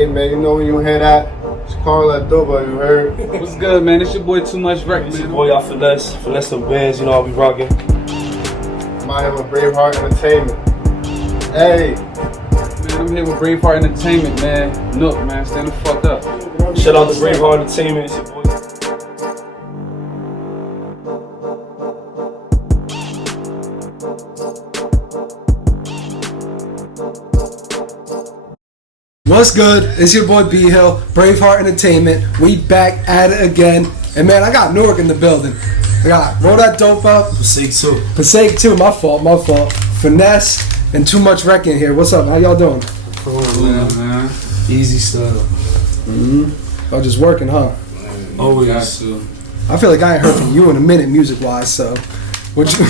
Hey man, you know when you hear that, it's call that DopeUp, you heard? What's good, man? It's your boy TooMuchReck, It's man. your boy AhFiness, finesse some bands, you know I'll be rocking. I'm out here with BraveHeartEnt. Hey! Man, I'm here with BraveHeart Entertainment, man. Nook, man, stand the fuck up. Shout out to BraveHeart Entertainment, it's your boy. What's good? It's your boy B Hill, BraveHeart Entertainment. We back at it again. And man, I got Newark in the building. I got RollDat, DopeUp. Passaic too. My fault. Finesse and TooMuchReck in here. What's up? How y'all doing? Cool, man. Easy stuff. Y'all just working, huh? Always. Got to. I feel like I ain't heard from you in a minute music-wise, so. What you,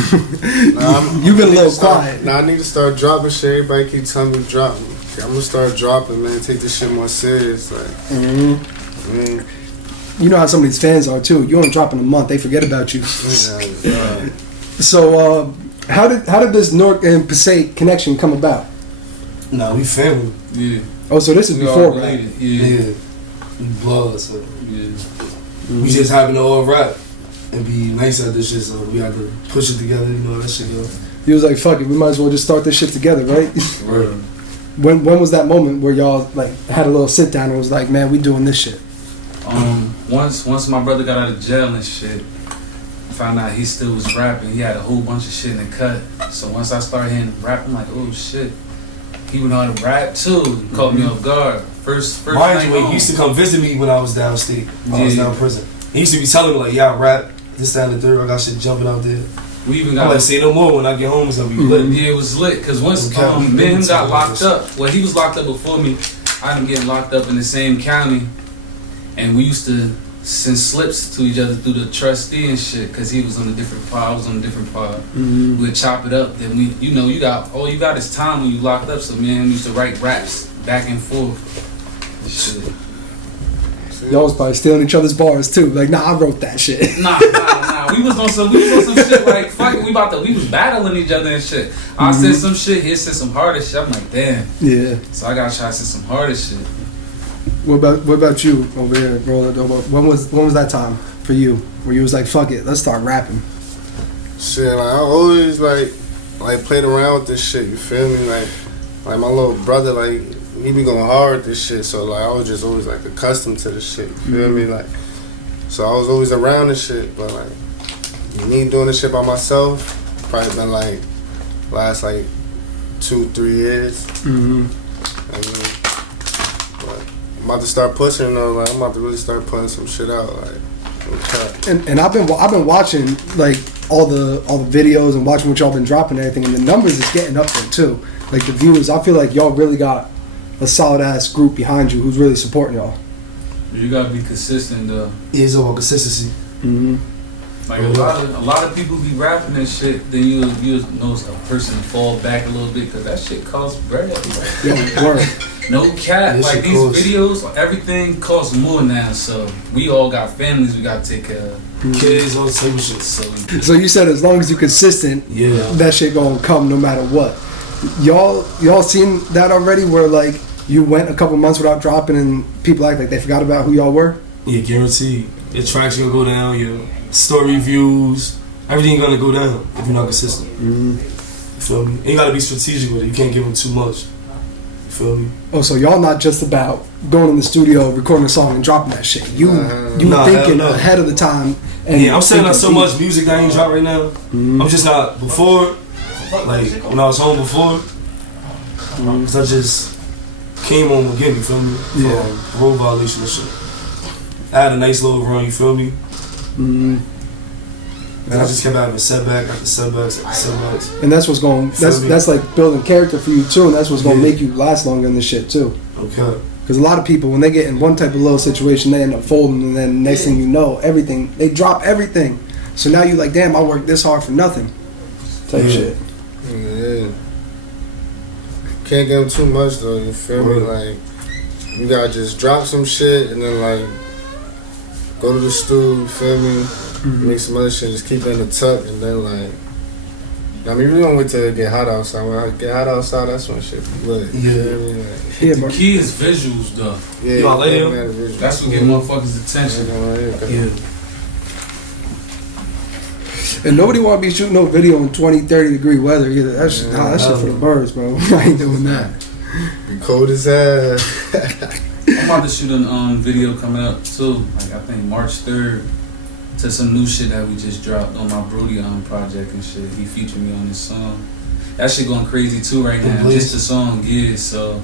you've been a little quiet. I need to start dropping shit. Everybody keep telling me to drop. I'm gonna start dropping, man. Take this shit more serious. Like, You know how some of these fans are, too. You don't drop in a month, they forget about you. So, how did this Newark and Passaic connection come about? Nah, we family. Yeah. Oh, so this is We before all rap. related. Yeah. We blood, so Yeah. we just happen to all rap and be nice at this shit, so we had to push it together, you know how that shit go. He was like, fuck it, we might as well just start this shit together, right? Right. When was that moment where y'all like had a little sit down and was like, man, we doing this shit? Once my brother got out of jail and shit, I found out he still was rapping. He had a whole bunch of shit in the cut. So once I started hearing him rap, I'm like, oh shit. He would know how to rap too. Caught me off guard. First Mind night you, he home. used to come visit me when I was downstate. I was Yeah. down in prison. He used to be telling me like, yeah, I rap, this, that, and the third, I got shit jumping out there. We even I'm got like, say no more, when I get home it's gonna be lit. Yeah, it was lit. Cause once Okay. me and him got locked up. Well, he was locked up before me. I ended up getting locked up in the same county, and we used to send slips to each other through the trustee and shit. Cause he was on a different pod, I was on a different pod. We'd chop it up. Then we, you know, all you got is time when you locked up. So me and him used to write raps back and forth. Shit. Y'all was probably stealing each other's bars too. Like, nah, I wrote that shit. Nah. We was on some shit like fuck it. We was battling each other and shit. I said some shit, he said some harder shit. I'm like, damn. Yeah. So I gotta try to say some harder shit. What about you over here, bro? When was that time for you where you was like, fuck it, let's start rapping? shit, like, I always like played around with this shit. You feel me? Like my little brother, like he be going hard with this shit. So like I was just always like accustomed to this shit. You feel me? Like, so I was always around this shit. But like me doing this shit by myself, probably been like last like 2-3 years. But I'm about to start pushing though. Like I'm about to really start putting some shit out. Like, And I've been watching like all the videos and watching what y'all been dropping and everything, and the numbers is getting up there too. Like the views, I feel like y'all really got a solid ass group behind you who's really supporting y'all. You gotta be consistent though. Yeah, it's all about consistency. Like a lot of people be rapping and shit, then you notice a person fall back a little bit because that shit costs bread. Yo, word. No cap, Yes, like of these course. videos, everything costs more now. So we all got families we gotta take care of. Kids, all type of shit. So you said as long as you're consistent, Yeah. that shit gonna come no matter what. Y'all seen that already? Where like you went a couple months without dropping and people act like they forgot about who y'all were. Yeah, guaranteed. Your tracks gonna go down, your story views, everything gonna go down if you're not consistent. You feel me? And you gotta be strategic with it. You can't give them too much. You feel me? Oh, so y'all not just about going in the studio, recording a song, and dropping that shit. You Nah, thinking hell no. ahead of the time. And Yeah, I'm saying not so thinking much music that I ain't dropped right now. I'm just not before, like when I was home before, cause I just came home again. You feel me? Yeah. For road violation and shit. I had a nice little run. You feel me? And I just kept having setback after setbacks after setbacks. And that's what's going. That's like building character for you too, and that's what's gonna Yeah. make you last longer in this shit too. Okay. Because a lot of people, when they get in one type of low situation, they end up folding, and then next thing you know, everything they drop everything. So now you like, damn, I worked this hard for nothing. Type shit. yeah. Can't give them too much though. You feel me? Like you gotta just drop some shit and then like go to the studio. You feel me? Make some other shit. Just keep it in the tuck and then like I mean, we don't wait till it get hot outside. When I get hot outside, that's when shit be lit. Yeah, The key is visuals, though. Yeah, that's what get motherfuckers' attention. Yeah. And nobody want to be shooting no video in 20, 30 degree weather either. That's shit for the birds, bro. I ain't doing that. Be cold as hell. I'm about to shoot a video coming up too. Like I think March 3rd to some new shit that we just dropped on my Brody project and shit. He featured me on this song. That shit going crazy too right now. Just the song, yeah. So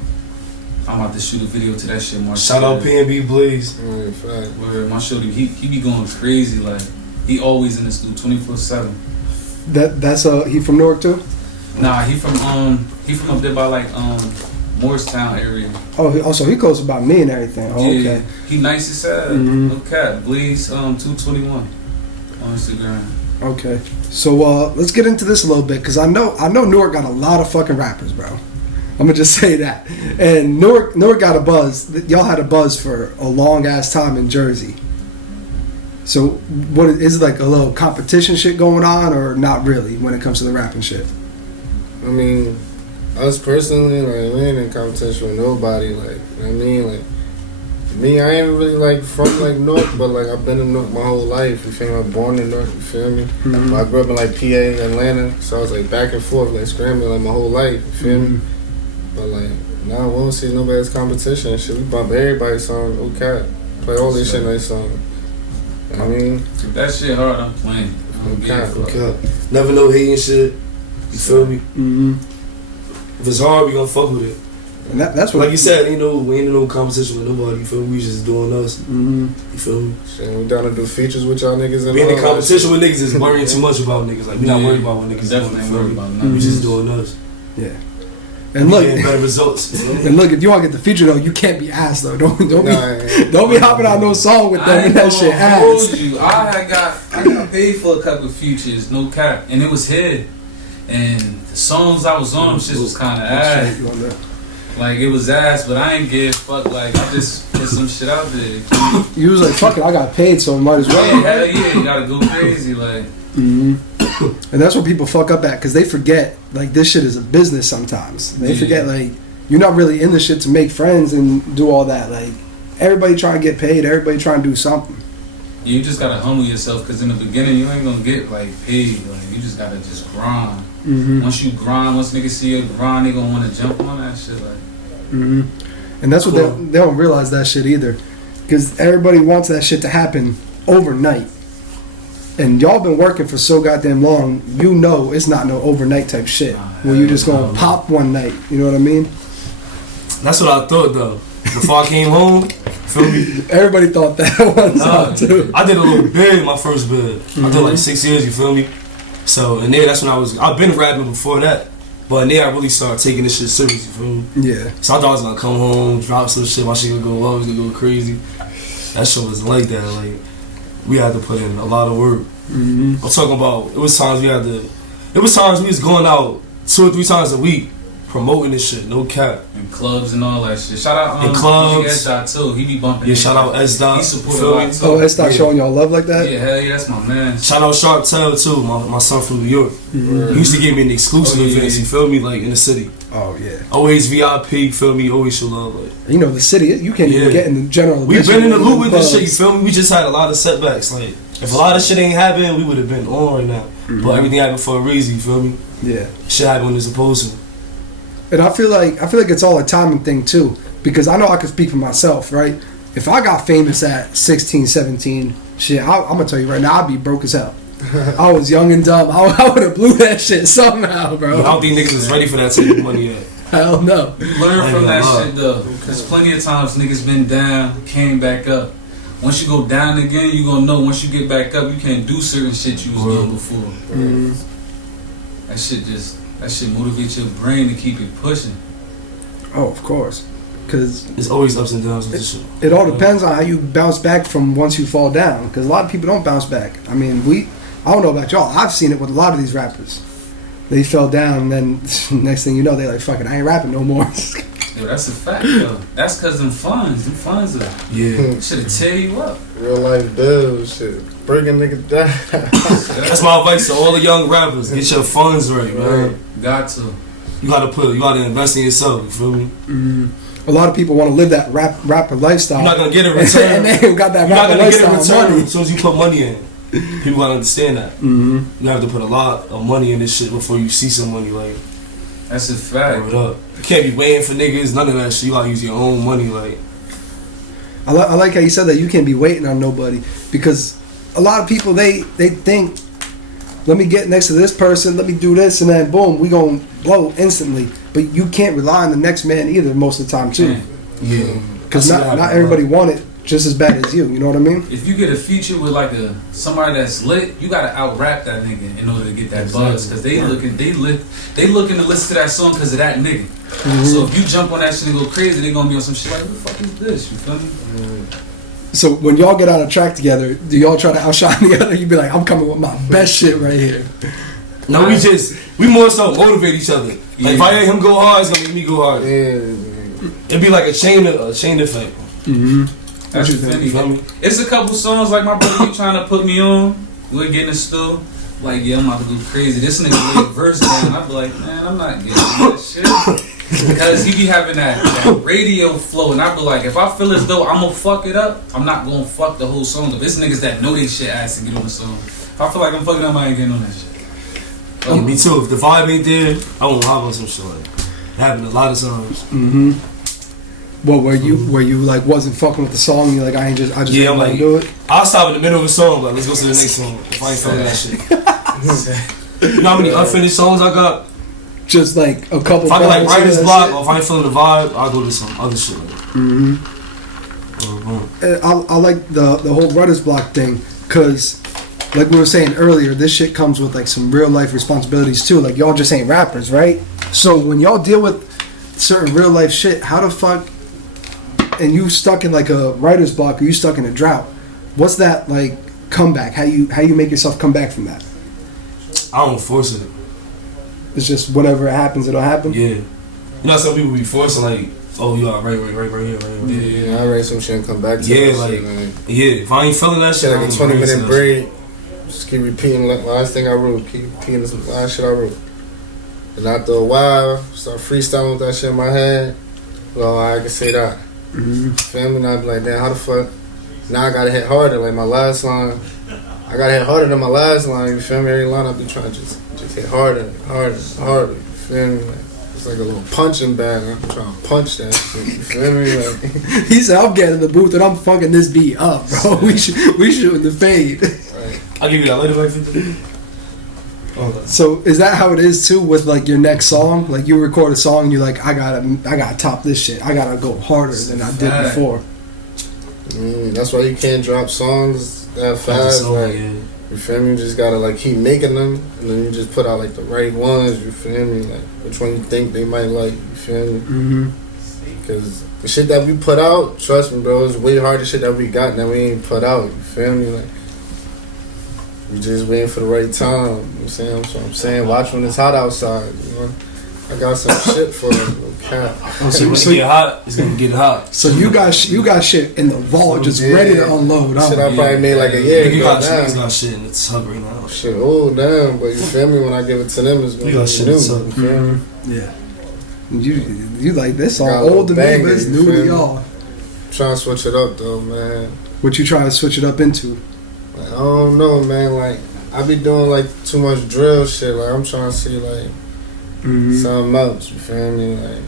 I'm about to shoot a video to that shit March 3rd. Shout out PNB Blaze. Where my shorty, he be going crazy. Like he always in the studio 24/7. That's he from Newark too? Nah, he from up there by like Morristown area. Oh, so he close about me and everything. Oh, yeah, okay. He nice as hell. Okay, Blaze 221 on Instagram. Okay, so let's get into this a little bit because I know Newark got a lot of fucking rappers, bro. I'm gonna just say that. And Newark got a buzz. Y'all had a buzz for a long ass time in Jersey. So what is it, like a little competition shit going on, or not really when it comes to the rapping shit? I mean, us personally, like, we ain't in competition with nobody. Like, I mean, like, me, I ain't really like from like North, but like I've been in North my whole life. You feel me? I'm born in North. You feel me? Mm-hmm. I grew up in like PA, Atlanta, so I was like back and forth, like scrambling like my whole life. You feel me? But like now, we don't see nobody's competition and shit. We bump everybody's song. Okay, play all this shit nice song. You know what I mean? If that shit hard, I'm playing. Okay. Never no hating shit. You feel me? Mm-hmm. If it's hard, we gonna fuck with it. And that's what, like you said, we ain't in no competition with nobody. You feel me? We just doing us. You feel me? Shit, we down to do features with y'all niggas. We in the competition with niggas is worrying too much about niggas. Like we not worried about what niggas definitely doing. Worried about nothing. We just doing us. Yeah. And look, better results. And look, if you want to get the feature though, you can't be ass though. Don't be hopping on no song with them and that shit ass. I got paid for a couple of features, no cap, and it was hit. And the songs I was on, shit was kind of ass. Like it was ass, but I ain't give a fuck. Like I just put some shit out there. You was like, fuck it, I got paid, so I might as well. Yeah, hell yeah, you gotta go crazy, like. And that's what people fuck up at, because they forget, like, this shit is a business sometimes. They forget, like, you're not really in the shit to make friends and do all that. Like, everybody trying to get paid, everybody trying to do something. You just gotta humble yourself, because in the beginning, you ain't gonna get, like, paid. Like, you just gotta just grind. Once you grind, once niggas see your grind, they gonna wanna jump on that shit, like. And that's what they don't realize that shit either. Because everybody wants that shit to happen overnight. And y'all been working for so goddamn long, you know it's not no overnight type shit where you just gonna pop one night. You know what I mean? That's what I thought though. Before I came home, feel me? Everybody thought that one time too. I did a little bid, my first bid. I did like 6 years, you feel me? So, and there, that's when I've been rapping before that. But in there, I really started taking this shit serious, you feel me? Yeah. So I thought I was gonna come home, drop some shit, my shit gonna go up, it's gonna go crazy. That shit wasn't like that. Like, we had to put in a lot of work. I'm talking about, it was times we was going out 2 or 3 times a week promoting this shit, no cap. In clubs and all that shit. Shout out in clubs. S-Dot too, he be bumping. Yeah, shout out S-Dot. He supported a lot too. Oh, S-Dot showing y'all love like that? Yeah, hell yeah, that's my man. Shout out Sharp Tail too, my son from New York. He used to give me an exclusive events, you feel me, like in the city. Oh yeah. Always VIP, feel me, always show love. Like, you know, the city, you can't even get in the general. We've been in the loop with this shit, you feel me? We just had a lot of setbacks. Like, if a lot of shit ain't happened, we would have been on right now. But everything happened for a reason, you feel me? Yeah. Shit happened when it's supposed to. And I feel like it's all a timing thing too, because I know I can speak for myself, right? If I got famous at 16, 17, shit, I'm gonna tell you right now, I'd be broke as hell. I was young and dumb. I would have blew that shit somehow, bro. I don't think niggas is ready for that type of money yet. Hell no. You learn from that shit though, because plenty of times niggas been down, came back up. Once you go down again, you gonna know once you get back up, you can't do certain shit you was doing before. That shit motivates your brain to keep it pushing. Oh, of course. Because it's always ups and downs with this shit. It all depends on how you bounce back from once you fall down. Because a lot of people don't bounce back. I mean, I don't know about y'all. I've seen it with a lot of these rappers. They fell down, and then next thing you know, they're like, fuck it, I ain't rapping no more. Yo, that's a fact, though. That's because them funds are, should tear you up. Real life bills, shit. Break a nigga down. That's my advice to all the young rappers. Get your funds right, man. Got to. You gotta invest in yourself, you feel me? Mm-hmm. A lot of people want to live that rapper lifestyle. You're not gonna get a return. And they ain't got that You're not rapper gonna get a lifestyle return money. as soon as you put money in. People gotta understand that. Mm-hmm. You have to put a lot of money in this shit before you see some money. Like, that's a fact. Hold up. You can't be waiting for niggas. None of that shit. You gotta use your own money. Like, I like how you said that you can't be waiting on nobody, because a lot of people they think, let me get next to this person, let me do this, and then boom, we gonna blow instantly. But you can't rely on the next man either most of the time too. yeah. Because not everybody want it just as bad as you. You know what I mean? If you get a feature with like somebody that's lit, you gotta out rap that nigga in order to get that buzz. Because they looking to listen to that song because of that nigga. Mm-hmm. So if you jump on that shit and go crazy, they gonna be on some shit like, what the fuck is this? You feel me? So when y'all get on a track together, do y'all try to outshine the other? You be like, I'm coming with my best shit right here. No, we more so motivate each other. Like, if I let him go hard, it's gonna make me go hard. It'd be like a chain effect. Mm-hmm. That's funny. It's a couple songs like my brother, you trying to put me on. We're getting in the still. Like, yeah, I'm about to go crazy. This nigga laid verse down. I'd be like, man, I'm not getting that shit. Because he be having that radio flow. And I'd be like, if I feel as though I'm going to fuck it up, I'm not going to fuck the whole song up. It's niggas that know they shit ass to get on the song. If I feel like I'm fucking up, I ain't getting on that shit. Yeah, me too. If the vibe ain't there, I won't hop on some shit like that. It happened a lot of times. Mm-hmm. Well, where you like wasn't fucking with the song, you're like, I just yeah, I'm want like, to do it. I'll stop in the middle of a song, like, let's go to the next song. If I ain't feeling that shit. You know how many unfinished songs I got? Just like a couple. If I can like writer's block, or if I ain't feeling the vibe, I'll go to some other shit. Mm-hmm. I like the whole writer's block thing, because like we were saying earlier, this shit comes with like some real life responsibilities too. Like, y'all just ain't rappers, right? So when y'all deal with certain real life shit, how the fuck, and you stuck in like a writer's block, or you stuck in a drought, what's that like comeback? How you make yourself come back from that? I don't force it. It's just whatever happens, it'll happen. Yeah. You know, some people be forcing like, oh, you got right here. Yeah, I write some shit and come back to that like, shit, man. Yeah, if I ain't feeling that shit, like a 20-minute break. Just keep repeating the last thing I wrote. Keep repeating the last shit I wrote. And after a while, start freestyling with that shit in my head. Well, I can say that. Mm-hmm. Feel me? And I be like, damn, how the fuck? Now I gotta hit harder. Like my last line, I gotta hit harder than my last line. You feel me? Every line I be trying to just hit harder. You feel me? Like, it's like a little punching bag. I'm trying to punch that shit. You feel me? Like, he said, I'm getting in the booth and I'm fucking this beat up, bro. We shooting the fade. right. I'll give you that later, like 50. So is that how it is too with like your next song? Like you record a song and you're like, I gotta top this shit. I gotta go harder than I did before. That's why you can't drop songs that fast. Like, you feel me? You just gotta like keep making them, and then you just put out like the right ones. You feel me? Like which one you think they might like. You feel me? Mm-hmm. Because the shit that we put out, trust me, bro, it's way harder shit that we got that we ain't put out. You feel me? Like, we just waiting for the right time. You know what I'm saying? So I'm saying, watch when it's hot outside. You know, I got some shit for it. Okay. So when it get hot, it's gonna get hot. So you got shit in the vault, just ready to unload. Shit I probably made like a year ago. Got shit in the tub right now. Shit, oh damn! But you feel me? When I give it to them, it's gonna be new. You feel me? Yeah. You like this all old to me, but it's new to y'all. Trying to switch it up though, man. What you trying to switch it up into? Like, I don't know, man. Like I be doing like too much drill shit. Like I'm trying to see like something else. You feel me? Like,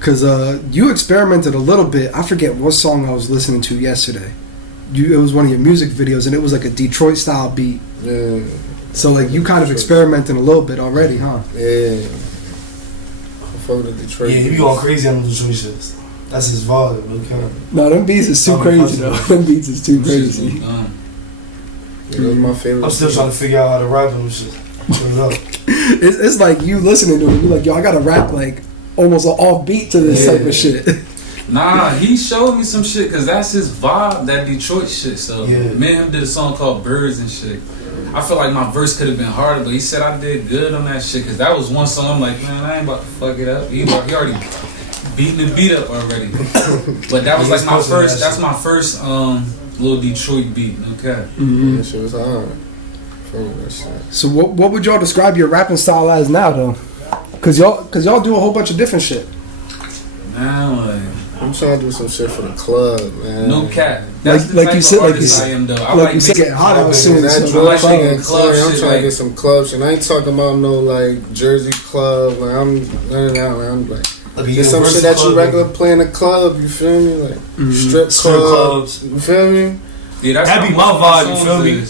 cause you experimented a little bit. I forget what song I was listening to yesterday. It was one of your music videos, and it was like a Detroit style beat. Yeah. So like you kind of experimenting a little bit already, huh? Yeah. Fuck with the Detroit. Yeah, he be going crazy on the Detroit shits. That's his vibe. Okay. No, them beats is too crazy though. Them beats is too crazy. Yeah, that's my favorite. I'm still trying to figure out how to rap them shit. It's like you listening to it, you're like, yo, I gotta rap like almost an off beat to this type of shit. Nah, he showed me some shit because that's his vibe, that Detroit shit. So me and him did a song called Birds and shit. I feel like my verse could have been harder, but he said I did good on that shit because that was one song I'm like, man, I ain't about to fuck it up. He already beating the beat up already. But that was like my first. That's my first little Detroit beat. Okay. Mm-hmm. That shit was hard. That shit. So what would y'all describe your rapping style as now though? Cause y'all do a whole bunch of different shit. Now I'm trying to do some shit for the club, man. No cap. That's the type of artist I am though. I like you said, get hot out soon. I'm trying to get some club shit. I ain't talking about no like Jersey club. Like I'm like get some shit that you regular play in a club. You feel me? Like strip clubs. You feel me? Yeah, that'd be my vibe. You feel me?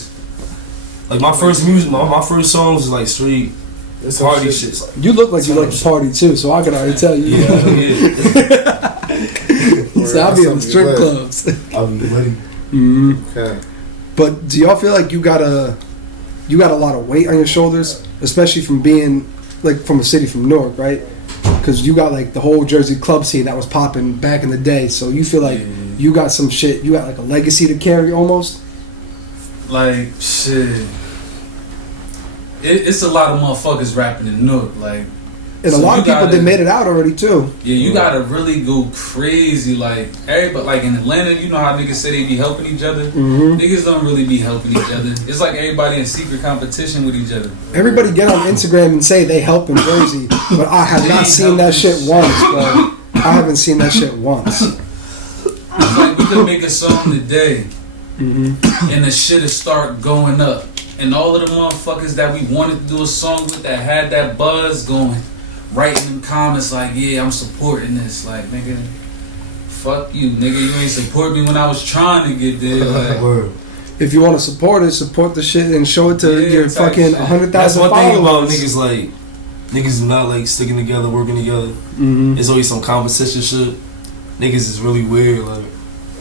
Like my first music, my first songs is like street party shit. You look like you like to party too, so I can already tell you. Yeah. So I'll be in the strip clubs. I'll be ready. Mm-hmm. Okay. But do y'all feel like you got a lot of weight on your shoulders, especially from being like from a city from Newark, right? Because you got like the whole Jersey club scene that was popping back in the day. So you feel like you got some shit. You got like a legacy to carry almost. Like shit. It's a lot of motherfuckers rapping in Newark, like. And so a lot of people that made it out already too. Yeah, you gotta really go crazy, like everybody. Like in Atlanta, you know how niggas say they be helping each other. Mm-hmm. Niggas don't really be helping each other. It's like everybody in secret competition with each other. Everybody get on Instagram and say they help in Jersey, but I have not seen that shit once, bro. I haven't seen that shit once. It's like we could make a song today, and the shit'll start going up, and all of the motherfuckers that we wanted to do a song with that had that buzz going. Writing in comments like, yeah, I'm supporting this. Like, nigga, fuck you, nigga. You ain't support me when I was trying to get there. Like, if you want to support it, support the shit and show it to your fucking 100,000 That's one followers. thing about niggas, like, niggas do not like sticking together, working together. Mm-hmm. There's always some competition shit. Niggas is really weird, like.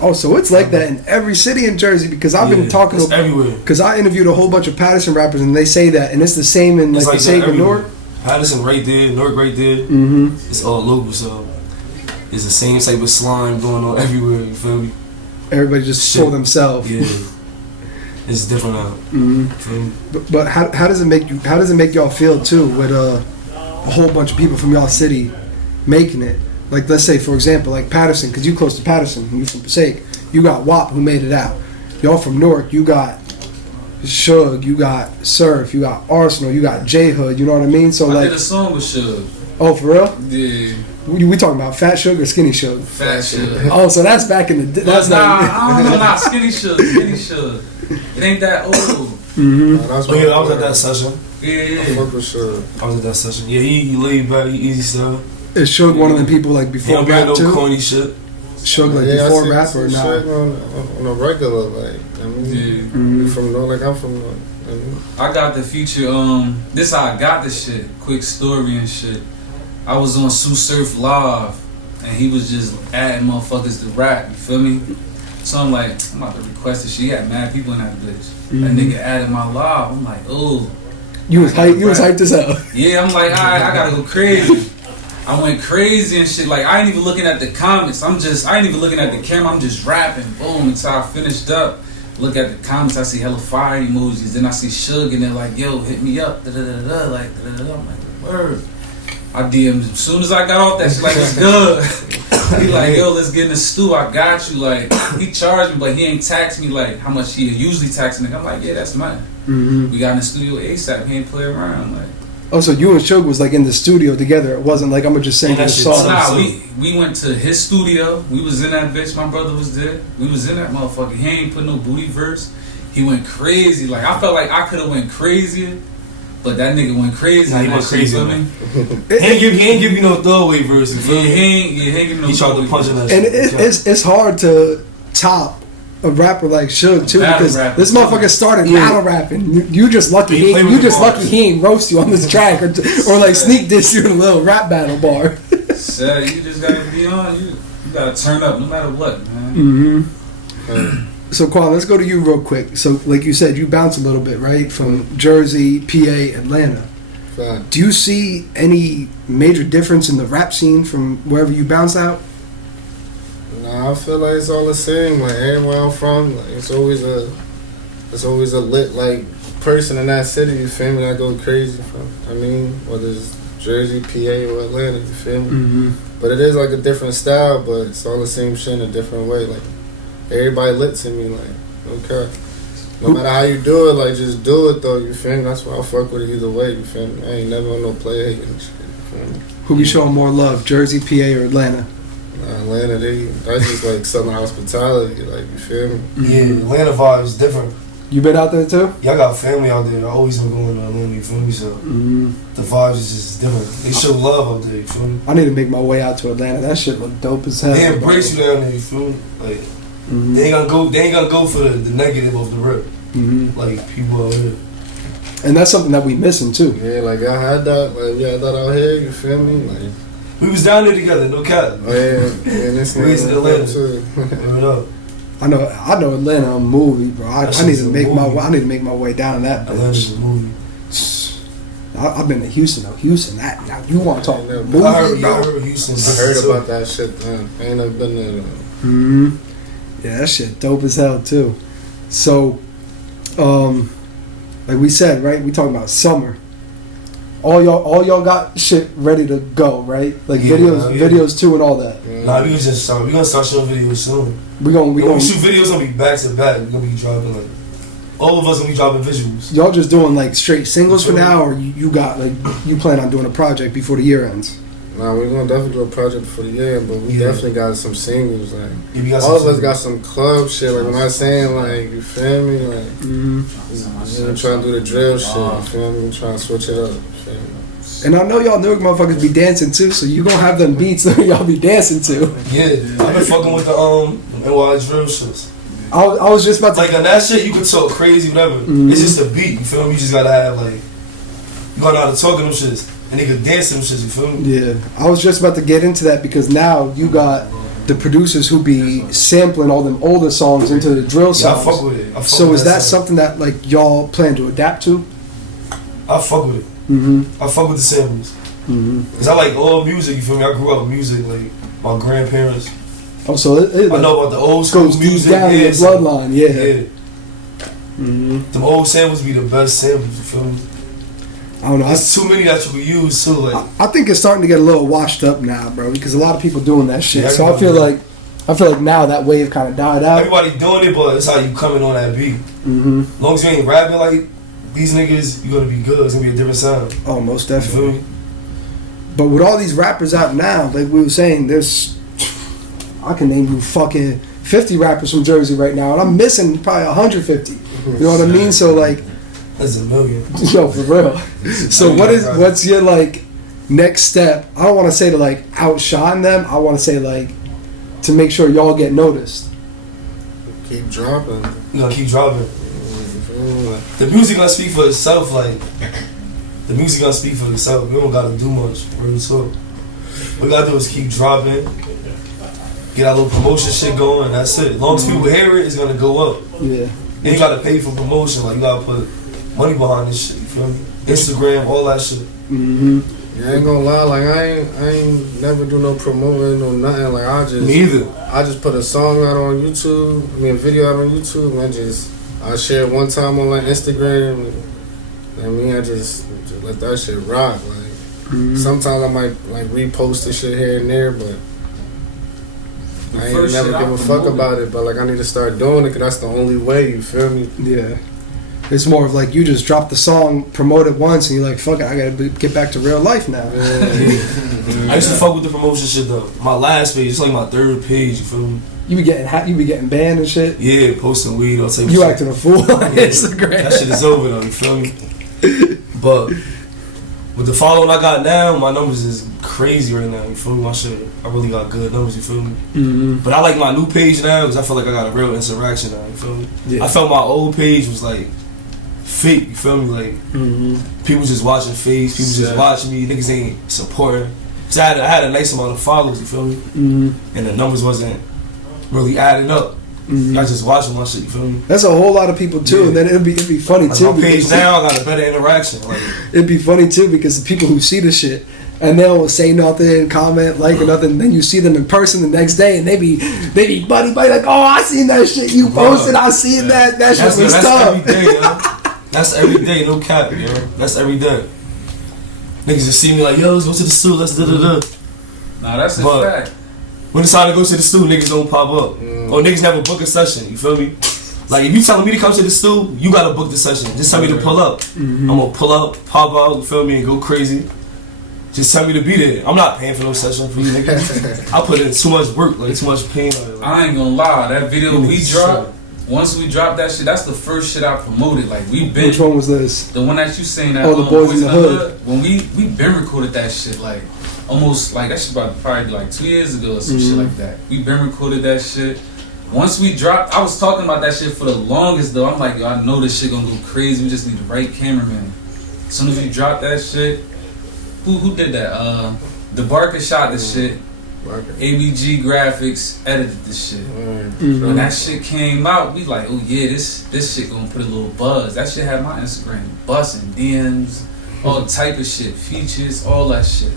Oh, so it's like that in every city in Jersey because I've been talking to everywhere. Because I interviewed a whole bunch of Patterson rappers and they say that, and it's the same in like the same in Newark. Patterson right there, Newark right there. Mm-hmm. It's all local, so it's the same type of slime going on everywhere. You feel me? Everybody just for themselves. Yeah, it's different now. Mm-hmm. But how does it make you? How does it make y'all feel too with a whole bunch of people from y'all city making it? Like let's say for example, like Patterson, because you close to Patterson, you from Passaic. You got WAP who made it out. Y'all from Newark, you got Suge, you got Surf, you got Arsenal, you got J Hood, you know what I mean? So I did a song with Suge. Oh, for real? Yeah. We talking about Fat Suge or Skinny Suge? Fat Suge. Oh, so that's back in the that's I don't know, not Skinny Suge. Skinny Suge. It ain't that old. Mm-hmm. I was at that session. Yeah. I was at that session. Yeah, he laid back, he easy style. Is Suge one of the people like before rap no too? Corny shit. Suge like before rap or not? On a regular, like I mean, from North, like I'm from North. I got the feature. This how I got this shit. Quick story and shit. I was on Sue Surf Live, and he was just adding motherfuckers to rap. You feel me? So I'm like, I'm about to request this shit. He had mad people in that bitch. That nigga added my live. I'm like, oh. You was hyped. You was hyped as hell. Yeah, I'm like, alright, I gotta go crazy. I went crazy and shit. Like I ain't even looking at the comments. I ain't even looking at the camera. I'm just rapping. Boom. Until I finished up. Look at the comments. I see hella fire emojis. Then I see Suge and they're like, yo, hit me up. Da da da da. Like da da da. I'm like, word. I DM'd him as soon as I got off that shit. Like it's good. He like, yo, let's get in the stew. I got you. Like he charged me, but he ain't taxed me like how much he usually tax me. I'm like, yeah, that's mine. Mm-hmm. We got in the studio ASAP. He ain't play around. Like. Oh, so you and Suge was like in the studio together. It wasn't like I'm gonna just sing a song. Nah, we went to his studio. We was in that bitch. My brother was there. We was in that motherfucker. He ain't put no booty verse. He went crazy. Like I felt like I could have went crazier, but that nigga went crazy. Nah, he went crazy. You know he ain't give you no throwaway verse. He ain't give me no. He tried to punch in that. And it's hard to top a rapper like Suge too, because this motherfucker started battle rapping. You just lucky he ain't roast you on this track or like sneak diss you in a little rap battle bar. So you just gotta be on. You gotta turn up no matter what, man. Mm-hmm. So Quan, let's go to you real quick. So like you said, you bounce a little bit, right, from Jersey, PA, Atlanta. Fine. Do you see any major difference in the rap scene from wherever you bounce out? Nah, I feel like it's all the same. Like everywhere I'm from, like, it's always a lit like person in that city. You feel me? That go crazy from. I mean, whether it's Jersey, PA, or Atlanta. You feel me? Mm-hmm. But it is like a different style, but it's all the same shit in a different way. Like everybody lit to me, like okay. No matter how you do it, like just do it though. You feel me? That's why I fuck with it either way. You feel me? I ain't never on no play hating and shit. You feel me? Who be showing more love, Jersey, PA, or Atlanta? Atlanta, that's just like Southern hospitality. Like you feel me? Yeah, Atlanta vibe is different. You been out there too? Yeah, I got family out there. I always been going to Atlanta. You feel me? So the vibes is just different. They show love out there. You feel me? I need to make my way out to Atlanta. That shit look dope as hell. They embrace you down there. You feel me? Like they ain't gonna go for the negative of the rip. Like people out here. And that's something that we missing too. Yeah, like I had that. Like we had that out here. You feel me? Like we was down there together. No cap. Oh yeah, this we was in Atlanta too. I know Atlanta a movie, bro. I need to make my way down that bitch. Atlanta's a movie. I've been to Houston though. Houston, now you want to talk movie? I heard Houston. I heard about that shit. I ain't never been there though. Yeah, that shit dope as hell too. So, like we said, right? We talking about summer. All y'all got shit ready to go, right? Like videos too, and all that. Nah, we gonna start showing videos soon. We gonna shoot videos. Gonna be back to back. We gonna be dropping like all of us gonna be dropping visuals. Y'all just doing like straight singles for now, or you got like you plan on doing a project before the year ends? Nah, we're gonna definitely do a project before the year, but we definitely got some singles. Like all of us got some club shit. Like I'm not saying like you feel me, like you trying to do the drill shit. You feel me? Trying to switch it up. And I know y'all Newark motherfuckers be dancing too, so you gonna have them beats that y'all be dancing to. Yeah, I've been fucking with the NY drill shits. I was just about to like on that shit. You can talk crazy, whatever. It's just a beat. You feel me? You just gotta have like you gotta know how to talk to them shits, and they can dance to them shits. You feel me? Yeah, I was just about to get into that because now you got the producers who be sampling all them older songs into the drill songs. Yeah, I fuck with it. So is that something that like y'all plan to adapt to? I fuck with it. I fuck with the samples. Cause I like all music. You feel me? I grew up with music. Like my grandparents. Oh, so I know about the old school goes music. Deep down in the bloodline. Yeah. Them old samples be the best samples. You feel me? I don't know. There's too many that you could use too. Like I think it's starting to get a little washed up now, bro. Because a lot of people doing that shit. Yeah, so I feel like now that wave kind of died out. Everybody doing it, but it's how you coming on that beat. As long as you ain't rapping like these niggas, you gonna be good. It's gonna be a different sound. Oh, most definitely. But with all these rappers out now, like we were saying, I can name you fucking 50 rappers from Jersey right now, and I'm missing probably 150. You know what I mean? So like, that's a million. Yo, for real. So what's your like next step? I don't want to say to like outshine them. I want to say like to make sure y'all get noticed. Keep dropping. You gotta keep dropping. The music gonna speak for itself. Like the music gonna speak for itself. We don't gotta do much. Real talk. What we gotta do is keep dropping. Get our little promotion shit going. That's it. As long as people hear it, it's gonna go up. Yeah. And you gotta pay for promotion. Like you gotta put money behind this shit. You feel me? Instagram, all that shit. Yeah, I ain't gonna lie. Like I ain't never do no promoting or nothing. Like I just put a song out on YouTube. I mean, a video out on YouTube. And I share it one time on like Instagram. I just let that shit rock. Like sometimes I might like repost the shit here and there, but I ain't never give a fuck about it. But like I need to start doing it because that's the only way. You feel me? Yeah. It's more of like you just dropped the song, promote it once, and you're like, fuck it, I gotta get back to real life now. I used to fuck with the promotion shit though. My last page, it's like my third page. You feel me? You be getting banned and shit. Yeah, posting weed or something. You acting a fool on Instagram. That shit is over though. You feel me? But with the following I got now, my numbers is crazy right now. You feel me? My shit, I really got good numbers. You feel me? But I like my new page now because I feel like I got a real interaction now. You feel me? Yeah. I felt my old page was like fake. You feel me? Like people just watching face. People just watching me. Niggas ain't supporting. Cause I had a nice amount of followers. You feel me? And the numbers wasn't really adding up. I just watching my shit. You feel me? That's a whole lot of people too, and then it'd be funny like too. My page now I got a better interaction. Like, it'd be funny too because the people who see the shit and they'll say nothing, comment, like or nothing. Then you see them in person the next day, and they be buddy like, oh, I seen that shit you posted. I seen that. That shit was tough. Every day, yo. That's every day, no cap, yo. That's every day. Niggas just see me like, yo, let's go to the suit, let's da da da. Nah, that's a But fact. when it's time to go to the stool, niggas don't pop up. Or niggas never book a session, you feel me? Like, if you telling me to come to the stool, you gotta book the session. Just tell me to pull up. I'm gonna pull up, pop out, you feel me, and go crazy. Just tell me to be there. I'm not paying for no session for you niggas. I put in too much work, like too much pain. I ain't gonna lie, that video we dropped, once we dropped that shit, that's the first shit I promoted. Like, we been. Which one was this? The one that you saying that. Oh, the Boys in the Hood. When we been recorded that shit, like, almost, like, that shit about probably like 2 years ago or some shit like that. We been recorded that shit. Once we dropped, I was talking about that shit for the longest though. I'm like, yo, I know this shit gonna go crazy. We just need the right cameraman. As soon as we dropped that shit, who did that? The Barker shot the shit. ABG Graphics edited this shit. When that shit came out, we like, oh yeah, this shit gonna put a little buzz. That shit had my Instagram busting, DMs, all type of shit, features, all that shit.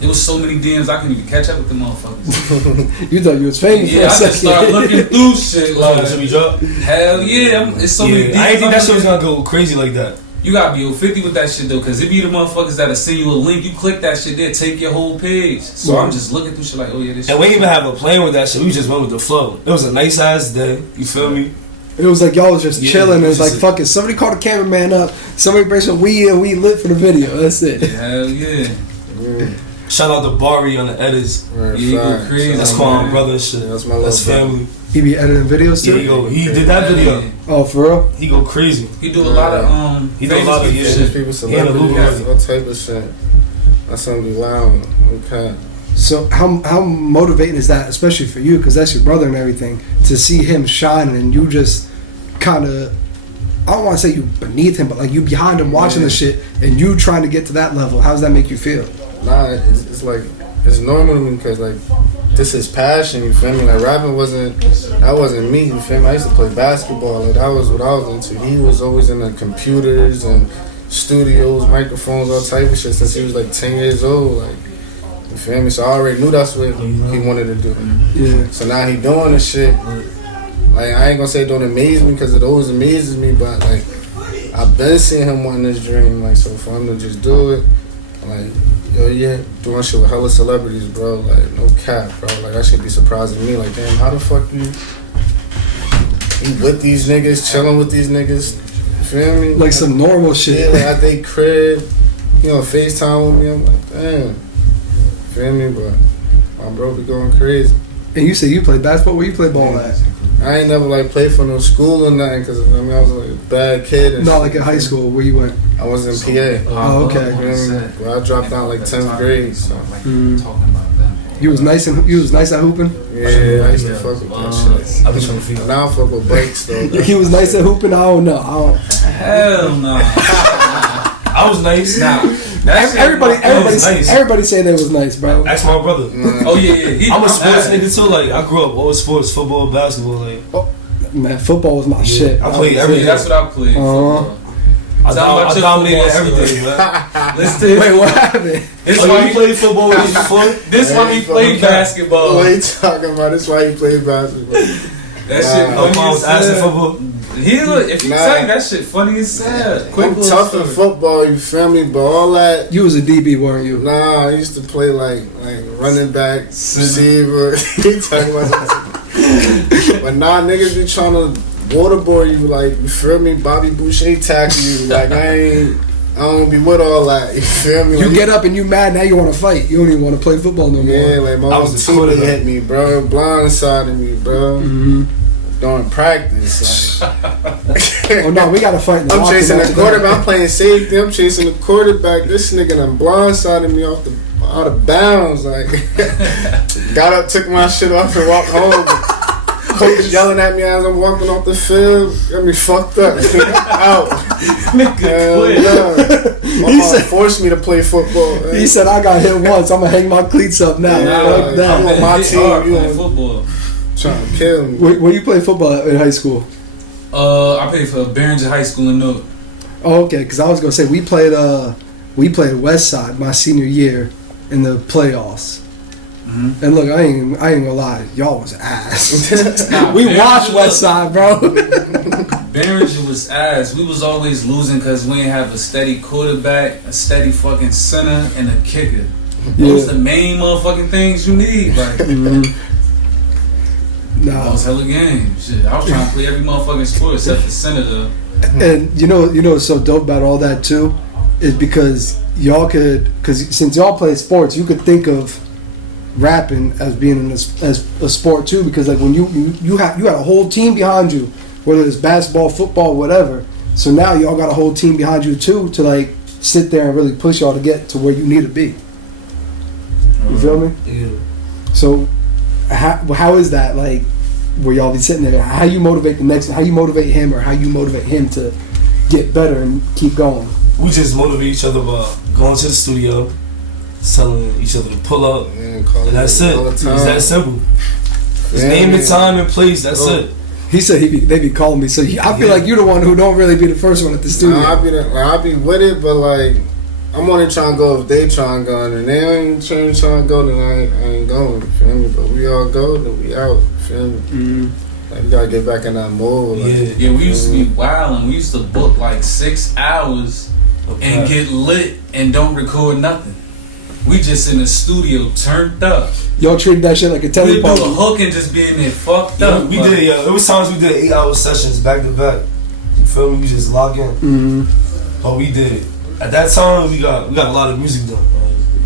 There was so many DMs I couldn't even catch up with the motherfuckers. You thought you was famous Yeah, I for a just started looking through shit like, Should we drop? hell yeah, it's so many DMs. I didn't think that shit was gonna go crazy like that. You gotta be 50 with that shit though, cause it be the motherfuckers that'll send you a link, you click that shit there, take your whole page. So I'm just looking through shit like, oh yeah, this shit. And we didn't even have a plan with that shit. We just went with the flow. It was a nice ass day. You feel me? It was like y'all was just chilling. It was like, just fuck it. Somebody call the cameraman up. Somebody bring some weed and we lit for the video. That's it. Hell yeah. Shout out to Bari on the edits. Yeah, he go crazy. That's my brother and shit. That's my That's family. He be editing videos too? Yeah, he did that video. Oh, for real? He go crazy. He do a lot of He do a lot of famous shit. People, He had a celebrities, all type of shit. That's something loud. Okay. So how motivating is that, especially for you, because that's your brother and everything, to see him shining and you just kind of, I don't want to say you beneath him, but like you behind him watching the shit and you trying to get to that level. How does that make you feel? Nah, it's like, it's normal to me because like, this is passion, you feel me? Like rapping that wasn't me, you feel me? I used to play basketball, like that was what I was into. He was always in the computers and studios, microphones, all type of shit since he was like 10 years old, like, you feel me? So I already knew that's what he wanted to do. Yeah. So now he doing the shit. Like, I ain't gonna say it don't amaze me because it always amazes me, but like, I've been seeing him wanting this dream, like, so for him to just do it, like, yo, yeah, doing shit with hella celebrities, bro. Like, no cap, bro. Like, that should be surprising me. Like, damn, how the fuck you with these niggas, chilling with these niggas? You feel me? Like some normal shit. Yeah, like at they crib, you know, FaceTime with me. I'm like, damn. Feel me? But my bro be going crazy. And you say you play basketball? Where you play ball at? I ain't never like played for no school or nothing because I mean I was like a bad kid. And Not like in high school. Where you went? I was in PA. Oh, okay. Well, I dropped out like 10th grade. So. You was nice and you was nice at hooping. Yeah, I used to fuck with that shit. I've been trying to figure Now I fuck with bikes though. He was nice at hooping. I don't know. Hell no. I was nice. Nah. Everybody say that was nice, bro. That's my brother. Oh yeah. I'm a sports nigga too. Like I grew up all sports, football, basketball. Like Man, football was my shit. I played everything. That's what I played. I dominated everything, man. Listen, wait, what happened? This why you played football with us before? This why he played basketball. What are you talking about? This why he played basketball. That shit No, funny I was as asking hell. football. If you tell you that shit funny as hell. I'm tough in football, you feel me? But all that, You was a DB, weren't you? nah, I used to play like running back, receiver. You talking about that? But nah, niggas be trying to waterboard you, like, you feel me? Bobby Boucher tackle you, like I don't be with all that. You feel me? You like, get up and you mad now. You want to fight. You don't even want to play football no more. yeah, like my I own was the teammate quarterback. hit me, bro. Blindsided me, bro. During practice. Like. Oh no, we got to fight. I'm chasing the quarterback. I'm playing safety. I'm chasing the quarterback. This nigga done blindsided me out of bounds. Like, got up, took my shit off, and walked home. Coach yelling at me as I'm walking off the field. Got me fucked up. Out. He said, forced me to play football. Man. He said, "I got hit once. I'm gonna hang my cleats up now." Fuck that. I'm on my team. You playing football. Trying to kill me. Where you play football in high school? I played for Barringer High School in Newark. Oh, okay, because I was gonna say we played West Side my senior year in the playoffs. And look, I ain't gonna lie, y'all was ass. We watched West Side, bro. Barringer was ass. We was always losing because we didn't have a steady quarterback, a steady fucking center, and a kicker. Those the main motherfucking things you need. Like, that was hella game. Shit, I was trying to play every motherfucking sport except the Senator. And you know what's so dope about all that too, is because since y'all play sports, you could think of rapping as being as a sport too, because like when you had a whole team behind you, whether it's basketball, football, whatever. So now y'all got a whole team behind you too to like sit there and really push y'all to get to where you need to be. You feel me? Yeah. So how is that like? Where y'all be sitting there? How you motivate the next? How you motivate him, or how you motivate him to get better and keep going? We just motivate each other by going to the studio, telling each other to pull up, and that's it. It's that simple. Just name the time and place. That's it. He said they be calling me. So I feel like you're the one who don't really be the first one at the studio. I be with it, but like I'm only trying to go if they trying to go, and they ain't trying to go, then I ain't going. You feel me? But we all go, then we out. You feel me? Like, you gotta get back in that mode. Like, yeah, we used to be wild, and we used to book like 6 hours and get lit and don't record nothing. We just in the studio turned up. Y'all treated that shit like a We teleparty. do a hook and just be in there fucked up. We did, yeah. There was times we did 8-hour sessions back to back. You feel me? We just log in. Oh, we did. At that time, we got a lot of music done.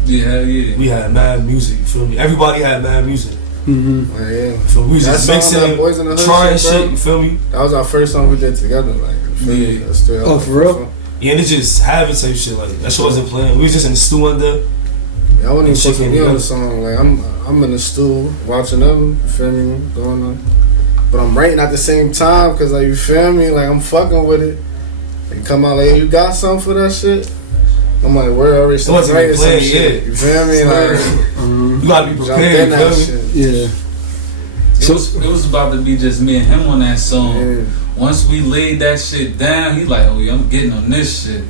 Yeah. We had mad music. You feel me? Everybody had mad music. Yeah. So we was just mixing, Boys in the Hood trying shit. You feel me? That was our first song we did together. Like, you feel me? Oh, for real? Yeah, and it just habit type shit. Like that shit wasn't playing. We was just in the stew one day. Yeah, I wasn't even supposed to be on the song. Like I'm in the stool watching them. You feel me? Going on. But I'm writing at the same time because like you feel me? Like I'm fucking with it. They come out like, hey, you got something for that shit? I'm like, we're already started writing some shit. You feel me? Like you gotta be prepared. You feel me? Yeah. It was about to be just me and him on that song. Yeah. Once we laid that shit down, he like, oh yeah, I'm getting on this shit.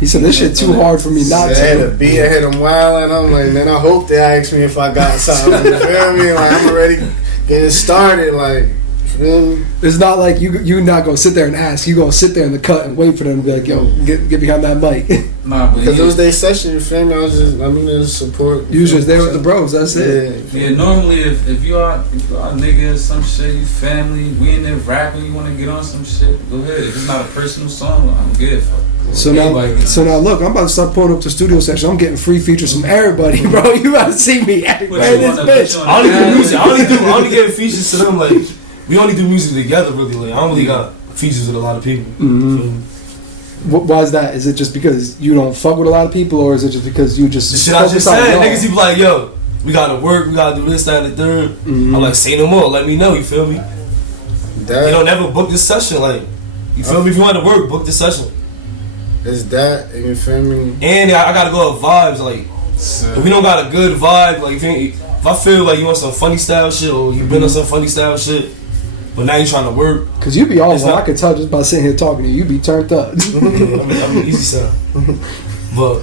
He said, this shit too hard for me not to. The beat hit him wild, and I'm like, man, I hope they ask me if I got something. You feel me? Like, I'm already getting started. Like, it's not like you not gonna sit there and ask. You gonna sit there in the cut and wait for them to be like, yo, get behind that mic. Nah, because it was their session. You feel me? I mean, there's support. You was just there with the bros. That's it. Yeah. Normally, if you are a nigga or some shit, you family, we in there rapping, you want to get on some shit, go ahead. If it's not a personal song, I'm good for it. So now look, I'm about to start pulling up the studio session. I'm getting free features from everybody, bro. You about to see me, man, this bitch. I only do music. I only give features to them. Like we only do music together, really. Like I don't really got features with a lot of people. Why is that? Is it just because you don't fuck with a lot of people, or is it just because you just the shit I just said? Niggas be like, yo, we gotta work, we gotta do this, that, and the third. I'm like, say no more. Let me know. You feel me? You don't never book this session. Like, you feel me? If you want to work, book this session. It's that, and you feel me? And I gotta go with vibes. Like, if we don't got a good vibe, like if I feel like you want some funny style shit, or you been on some funny style shit, but now you trying to work. Cause you be all I could tell just by sitting here talking to you. You be turned up. I'm easy sound. But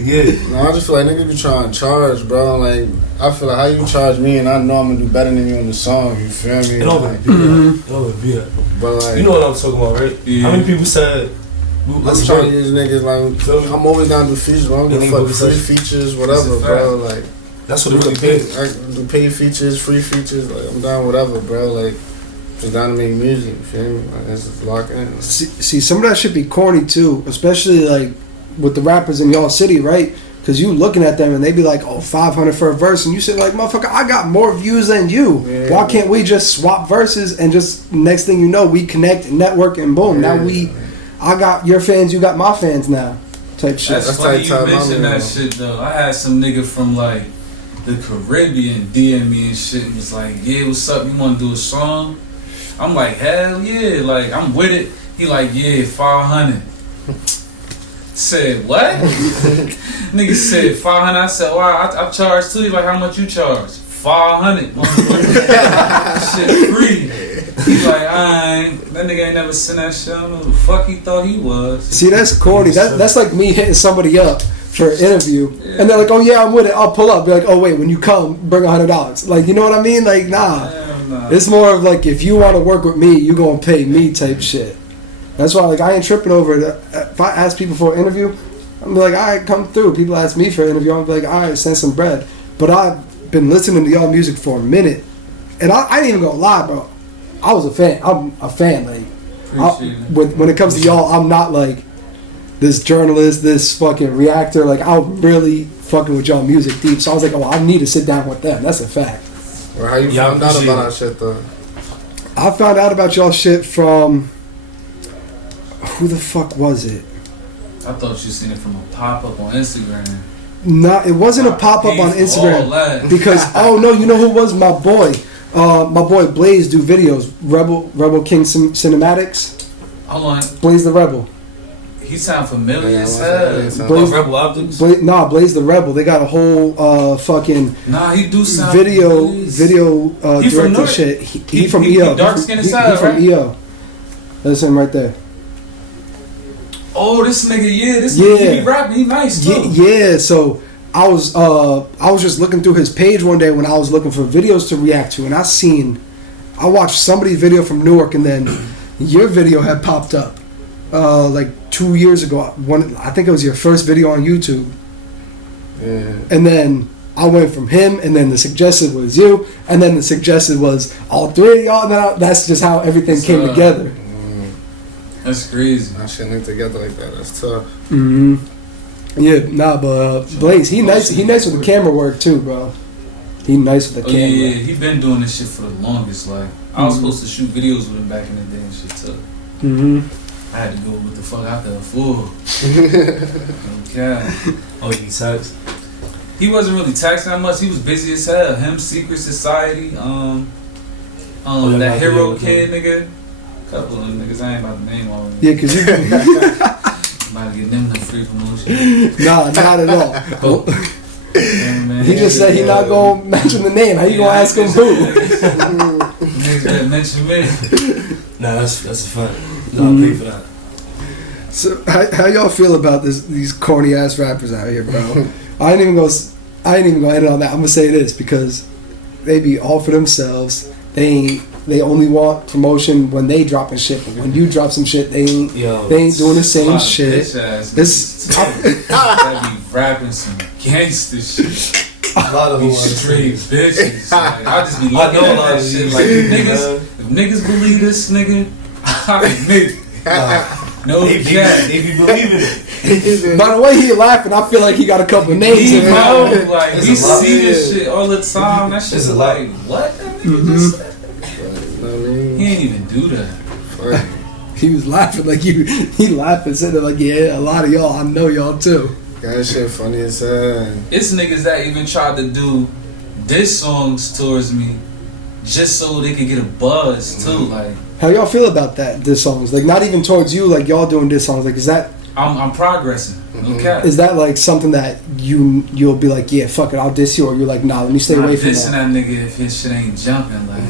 yeah. No, I just feel like niggas be trying to charge, bro. Like I feel like how you charge me, and I know I'm gonna do better than you on the song. You feel me? It don't be that. It don't be that. But like, you know what I'm talking about, right? Yeah. How many people said? I'm trying to use niggas like I'm always down to do features. But I'm gonna fuck free features, whatever, bro. Like that's what it really is. I do paid features, free features. Like I'm down whatever, bro. Like just down to make music. You feel me? Like that's just lock in. See, some of that should be corny too, especially like with the rappers in y'all city, right? Because you looking at them and they be like, oh, 500 for a verse, and you say like, motherfucker, I got more views than you. Yeah, why can't we just swap verses and just next thing you know we connect, network, and boom, now I got your fans, you got my fans now, type shit. That's funny you mentioned that shit though. I had some nigga from like the Caribbean DM me and shit and was like, yeah, what's up? You want to do a song? I'm like, hell yeah, like I'm with it. He like, yeah, 500. Said what? Nigga said 500. I said, wow, I charge too. He like, how much you charge? 500. Shit free. He's like, that nigga ain't never seen that shit. I don't know who the fuck he thought he was. See, that's corny. That's like me hitting somebody up for an interview, and they're like, oh yeah, I'm with it. I'll pull up. Be like, oh wait, when you come, bring $100. Like, you know what I mean? Like, nah. It's more of like, if you want to work with me, you gonna pay me type shit. That's why, like, I ain't tripping over it. If I ask people for an interview, I'm like, all right, come through. People ask me for an interview. I'm like, all right, send some bread. But I've been listening to y'all music for a minute, and I ain't even gonna lie, bro. I was a fan. I'm a fan. Like, when it comes to y'all, I'm not like this journalist, this fucking reactor. Like, I'm really fucking with y'all music deep. So I was like, oh, I need to sit down with them. That's a fact. Well, how you found out about our shit though? I found out about y'all shit from who the fuck was it? I thought you seen it from a pop-up on Instagram. No, it wasn't a pop-up on Instagram. Because, oh no, you know who was my boy? My boy Blaze do videos. Rebel King Cinematics. Hold on. Blaze the Rebel. He sound familiar as hell. Blaze Rebel Optics? Blaze the Rebel. They got a whole fucking he do sound video he director shit. He from EO. Dark skin aside, he from EO. That's him right there. Oh, this nigga, nigga, he be rapping, he nice too. Yeah, so I was just looking through his page one day when I was looking for videos to react to, and I watched somebody's video from Newark, and then your video had popped up like 2 years ago. I think it was your first video on YouTube. Yeah. And then I went from him, and then the suggested was you, and then the suggested was all three of y'all. And that's just how everything came together. That's crazy. I shouldn't link together like that. That's tough. Mm-hmm. Yeah, nah, but Blaze, he nice with the camera work too, bro. He nice with the camera. Yeah, he been doing this shit for the longest. Like, I was supposed to shoot videos with him back in the day and shit too. I had to go with the fuck I could afford. Okay. Oh, he taxed? He wasn't really taxing that much. He was busy as hell. Him, Secret Society, that Hero Kid nigga. Couple of them niggas, I ain't about to name all of them. Yeah, cause you about to get them the free promotion. Nah, not at all. Man, he just said he not gonna mention the name. How you gonna ask him who? Niggas better mention me. Nah, that's a fact. I'll pay for that. So how y'all feel about these corny ass rappers out here, bro? I ain't even gonna end it on that. I'm gonna say this because they be all for themselves. They only want promotion when they dropping shit, but when you drop some shit, they ain't doing the same shit. This that be rapping some gangster shit. A lot of them straight bitches. Like, I just be looking at that shit like if niggas believe this nigga, no cap. They be believing it. By the way he laughing, I feel like he got a couple names in there. Like we see this shit all the time. That shit's like, what that nigga just said? He ain't even do that. He was laughing like he laughing, said it like, yeah, a lot of y'all, I know y'all too. That shit funny as hell. It's niggas that even tried to do diss songs towards me just so they could get a buzz too. Like, how y'all feel about that diss songs? Like, not even towards you, like y'all doing diss songs. Like, is that I'm progressing. Okay. Is that like something that you'll be like, yeah, fuck it, I'll diss you, or you're like, nah, let me stay away from that? Dissing that nigga if his shit ain't jumping. Like,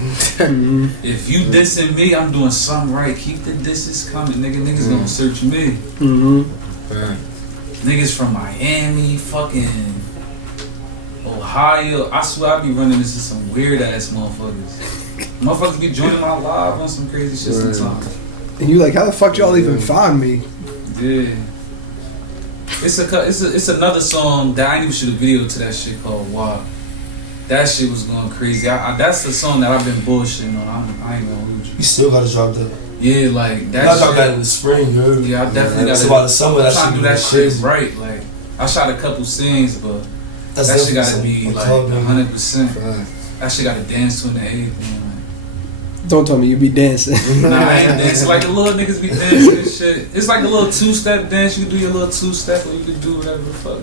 if you dissing me, I'm doing something right. Keep the disses coming, nigga. Niggas gonna search me. Niggas from Miami, fucking Ohio. I swear I be running into some weird ass motherfuckers. Motherfuckers be joining my live on some crazy shit sometimes. And you like, how the fuck y'all even find me? Yeah. It's another song that I ain't even shoot a video to that shit called Wow. That shit was going crazy. That's the song that I've been bullshitting on. I ain't gonna hold you. You still gotta drop that. Yeah, like that. I dropped that in the spring, yo. Yeah, I definitely got. It's about the summer. I'm trying to do that shit right. Like, I shot a couple scenes, but that shit gotta be like 100%. That shit gotta dance to in the everything. Don't tell me you be dancing. Nah, I ain't dancing. Like the little niggas be dancing and shit. It's like a little two-step dance. You can do your little two-step, or you can do whatever the fuck.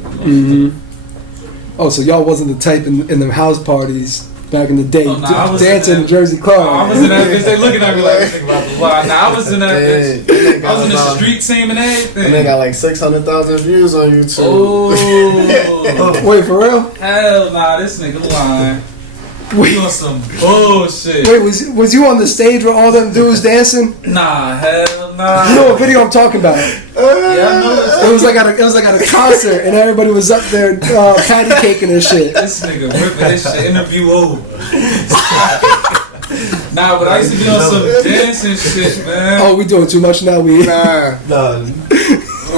Oh, so y'all wasn't the type in them house parties back in the day, dancing in the Jersey Club. I was in that bitch. They looking at me like, think about the wild. Nah, I was in that bitch. I was in the street team and everything. And they got like 600,000 views on YouTube. Oh. Wait, for real? Hell nah, this nigga lying. We doing some bullshit. Wait, was you on the stage with all them dudes dancing? Nah, hell nah. You know what video I'm talking about? Yeah, I know. It was like at a concert, and everybody was up there patty caking and shit. This nigga ripping this shit. Interview over. Nah, but I used to be on some dancing shit, man. Oh, we doing too much now. Nah. Nah.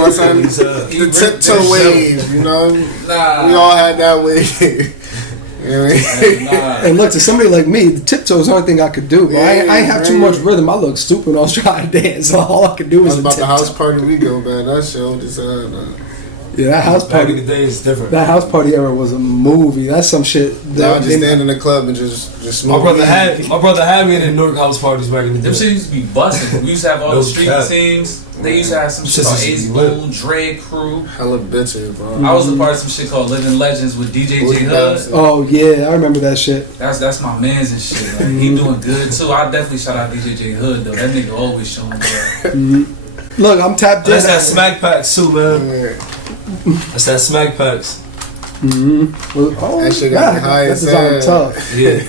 my son. The tiptoe wave, you know. Nah. We all had that wave. You know what I mean? And look, to somebody like me, the tiptoe is the only thing I could do. But I ain't have too much rhythm. I look stupid when I was trying to dance. So all I could do was about tiptoe. the house party we go, man. That shit on this Yeah, that house Back party. in the day is different. That house party era was a movie. That's some shit. I just stand in the club and just smoke. My brother had me in the New York house parties back in the day. Them shit used to be busting. We used to have all the street teams. They used to have some shit called Ace Boone, Dre Crew. Hella bitches, bro. I was a part of some shit called Living Legends with DJ J Hood. Oh yeah, I remember that shit. That's my man's and shit. Like, he doing good too. I definitely shout out DJ J Hood though. That nigga always showing love. Look, I'm tapped in. That's that smack packs too, man. That's that smack packs. Well, oh, That shit got high that's as design hell. tough. Yeah.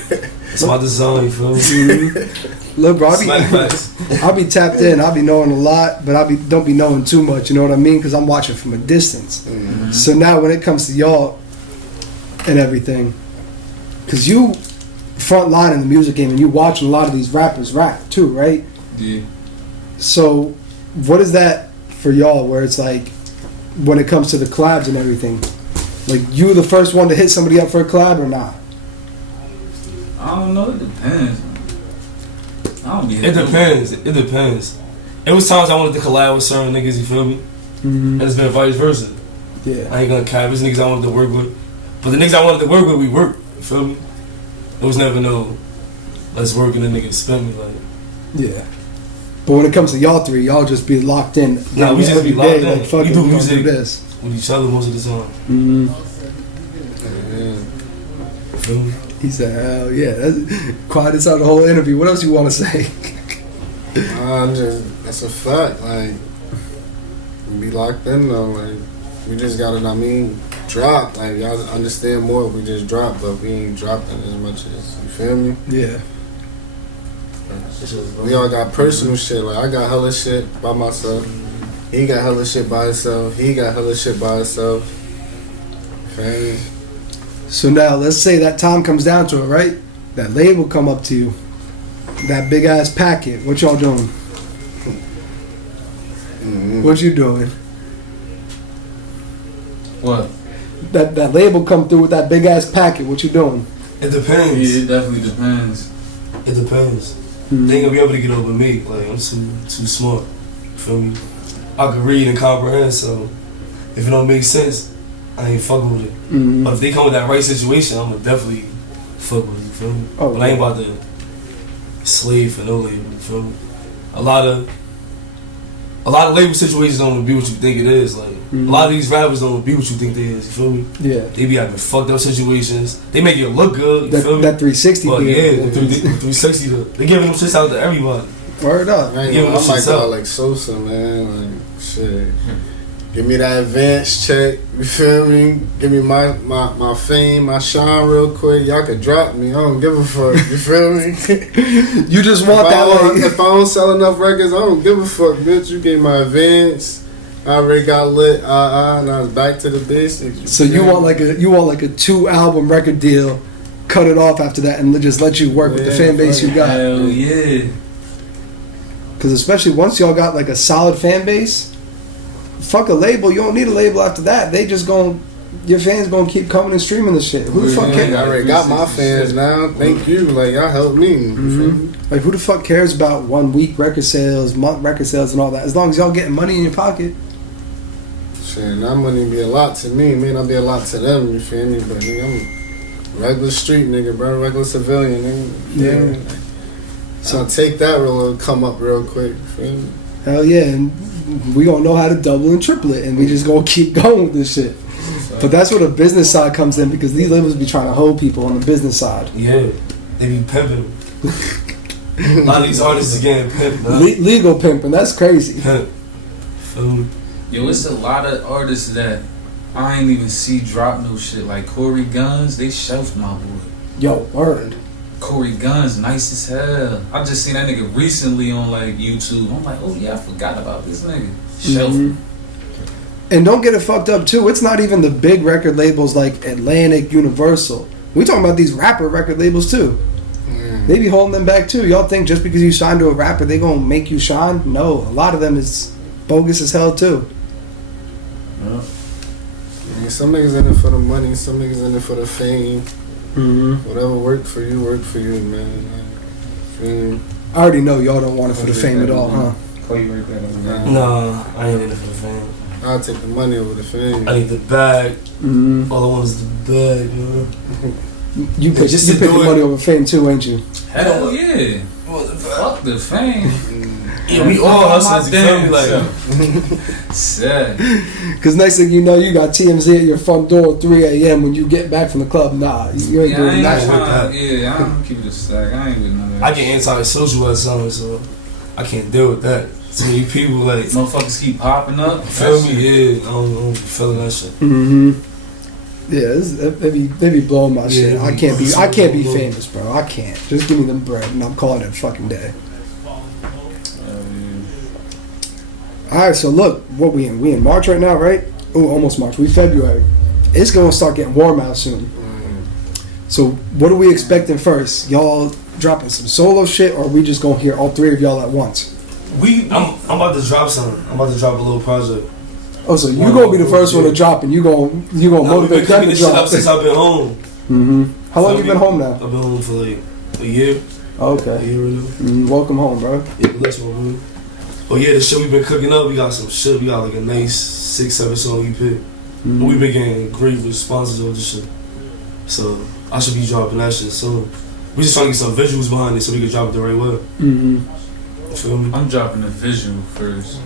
That's my design, you feel me? Look, bro, Smack packs. I'll be tapped in. I'll be knowing a lot, but don't be knowing too much. You know what I mean? Because I'm watching from a distance. So now, when it comes to y'all and everything, because you front line in the music game and you watching a lot of these rappers rap too, right? Yeah. So, what is that for y'all? Where it's like, when it comes to the collabs and everything, like you the first one to hit somebody up for a collab or not? I don't know. It depends. I don't be. It depends. It depends. It was times I wanted to collab with certain niggas, you feel me? And it's been vice versa. Yeah. I ain't gonna cap. There's niggas I wanted to work with. But the niggas I wanted to work with, we worked. You feel me? It was never no, let's work and the niggas spend me like. Yeah. But when it comes to y'all three, y'all just be locked in. Nah, we just be locked in. Like, fuck We it, do we gonna music. do this. With each other most of the time. You feel me? He said, hell yeah. That's, quiet inside the whole interview. What else you want to say? That's a fact. Like, we be locked in though. Like, we just gotta, drop. Like, y'all understand more if we just drop, but we ain't dropping as much as, you feel me? Yeah. We all got personal shit. Like, I got hella shit by myself. He got hella shit by himself. He got hella shit by himself. Okay. So now, let's say that time comes down to it, right? That label come up to you. That big ass packet. What y'all doing? What you doing? What? That label come through with that big ass packet. What you doing? It depends. Yeah, it definitely depends. It depends. They ain't gonna be able to get over me. Like, I'm too smart. You feel me? I can read and comprehend, so if it don't make sense, I ain't fucking with it. But if they come with that right situation, I'm gonna definitely fuck with it, you feel me? Oh, but I ain't about to slave for no label, you feel me? A lot of label situations don't be what you think it is. Like, a lot of these rappers don't be what you think they is, you feel me? Yeah. They be having fucked up situations. They make it look good, you feel me? That 360 But beat. yeah, the 360, they giving them shits out to everybody. Word up. I might go out like Sosa, man. Like, shit. Give me that advance check, you feel me? Give me my fame, my shine real quick. Y'all could drop me. I don't give a fuck, you feel me? You just want that way. If I don't sell enough records, I don't give a fuck, bitch. You gave my advance. I already got lit, and I was back to the basics. So you want like a 2-album record deal, cut it off after that, and just let you work with the fan base you got. Hell yeah. Because especially once y'all got like a solid fan base, fuck a label. You don't need a label after that. They just your fans gonna keep coming and streaming the shit. Who the fuck cares? I already got my fans now. Thank you. Like, y'all helped me. Like, who the fuck cares about 1 week record sales, month record sales, and all that? As long as y'all getting money in your pocket. Shit, that money be a lot to me. It may not be a lot to them, you feel me? But nigga, I'm a regular street nigga, bro. Regular civilian, nigga. Yeah. So I'll take that little come up real quick, you feel me? Hell yeah, and we gonna know how to double and triple it, and we just gonna keep going with this shit. But that's where the business side comes in, because these labels be trying to hold people on the business side. Yeah, they be pimping. A lot of these artists is getting pimped, man. Legal pimping, that's crazy. Pimp. Yo, it's a lot of artists that I ain't even see drop no shit. Like Corey Guns, they shelved my boy. Yo, word. Corey Guns, nice as hell. I just seen that nigga recently on like YouTube. I'm like, oh yeah, I forgot about this nigga. Shelved. And don't get it fucked up too. It's not even the big record labels like Atlantic, Universal. We talking about these rapper record labels too. They be holding them back too. Y'all think just because you signed to a rapper, they gonna make you shine? No, a lot of them is bogus as hell too. I mean, some niggas in it for the money, some niggas in it for the fame. Whatever worked for you, man. Like, I already know y'all don't want it for the fame at all, huh? Call you right back. Nah, I ain't in it for the fame. I'll take the money over the fame. I need the bag. All I want is the bag, man. You pick the money over fame too, ain't you? Hell yeah. Fuck the fame. Yeah, we all hustlers, you feel me? Like, sad. Because next thing you know, you got TMZ at your front door at 3 a.m. when you get back from the club. Nah, you ain't doing that. Yeah, I don't keep it a stack. I ain't with none of that. I get antisocial at something, so I can't deal with that. Too many people, like, motherfuckers keep popping up. Feel me? Yeah, I don't be feeling that shit. Yeah, they be blowing my shit. I can't be famous, bro. I can't. Just give me them bread and I'm calling it a fucking day. Alright, so look, what we in? We in March right now, right? Oh, almost March. We February. It's gonna start getting warm out soon. So what are we expecting first? Y'all dropping some solo shit, or are we just gonna hear all three of y'all at once? I'm about to drop something. I'm about to drop a little project. Oh, so you gonna be the first one to drop, and you gonna motivate them to drop. Since I've been home. How long you been home now? I've been home for like a year. Okay. A year or two. Welcome home, bro. Yeah, bless my bro. Oh yeah, the shit we been cooking up. We got some shit. We got like a nice 6-7 song EP. We been getting great responses on this shit. So I should be dropping that shit soon. We just trying to get some visuals behind it so we can drop it the right way. You feel me? I'm dropping the visual first.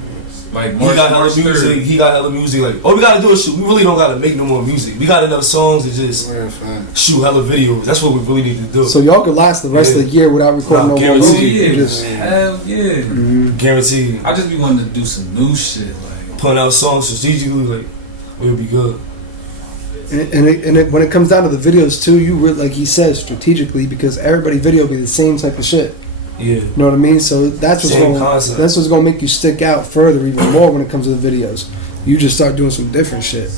Like he got hella music. He got hella music. Like, all we gotta do is shoot. We really don't gotta make no more music. We got enough songs to just shoot hella videos. That's what we really need to do. So y'all could last the rest of the year without recording no more music. Hell yeah. Guaranteed. I just be wanting to do some new shit, like putting out songs strategically. Like, it'll be good. And when it comes down to the videos too, you really, like he says, strategically, because everybody video be the same type of shit. Yeah. You know what I mean? So that's what's gonna make you stick out further even more when it comes to the videos. You just start doing some different shit.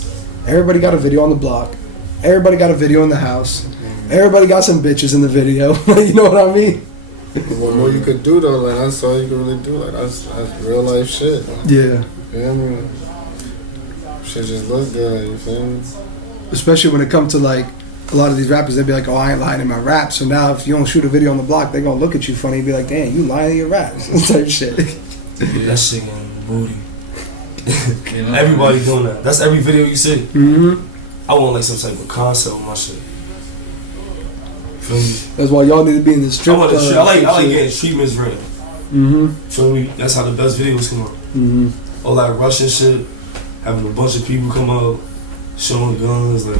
Everybody got a video on the block. Everybody got a video in the house. Everybody got some bitches in the video. You know what I mean? What more you could do though? Like that's all you could really do. Like that's real life shit. Yeah. You feel me? Shit just look good. You feel me? Especially when it comes to like a lot of these rappers, they be like, "Oh, I ain't lying in my rap." So now, if you don't shoot a video on the block, they gonna look at you funny and be like, "Damn, you lying in your raps." Type shit. That shit getting booty. Everybody doing that. That's every video you see. I want like some type of concept with my shit. Feel me? That's why y'all need to be in the strip. I like getting treatments ready. Feel me? That's how the best videos come out. All that Russian shit, having a bunch of people come out, showing guns, like.